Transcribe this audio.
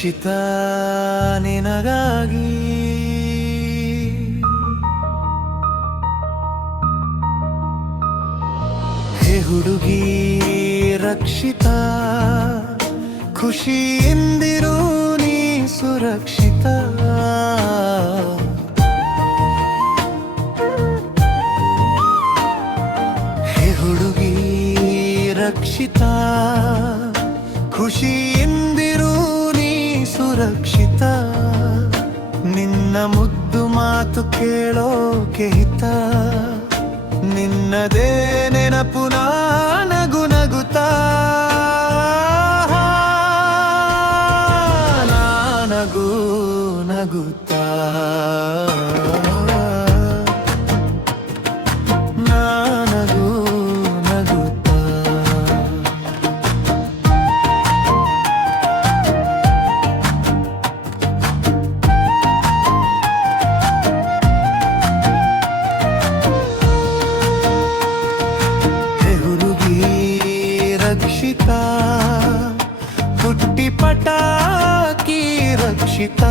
ರಕ್ಷಿತ ನಿನಗಾಗಿ ಹೇ ಹುಡುಗಿ ರಕ್ಷಿತ ಖುಷಿಯಿಂದಿರು ನೀ ಸುರಕ್ಷಿತ ಹೇ ಹುಡುಗಿ ರಕ್ಷಿತ ಖುಷಿಯಿಂದಿರು ನೀ ಸುರಕ್ಷಿತ ನಿನ್ನ ಮುದ್ದು ಮಾತು ಕೇಳೋಕೆ ಹಿತ ನಿನ್ನದೇ ನೆನಪು ನಗು ನಗುತ್ತಾ ನಗು ನಗುತ್ತಾ ನಗು ನಗುತ್ತಾ ರಕ್ಷಿತ ಪುಟ್ಟಿ ಪಟಾಕಿ ರಕ್ಷಿತ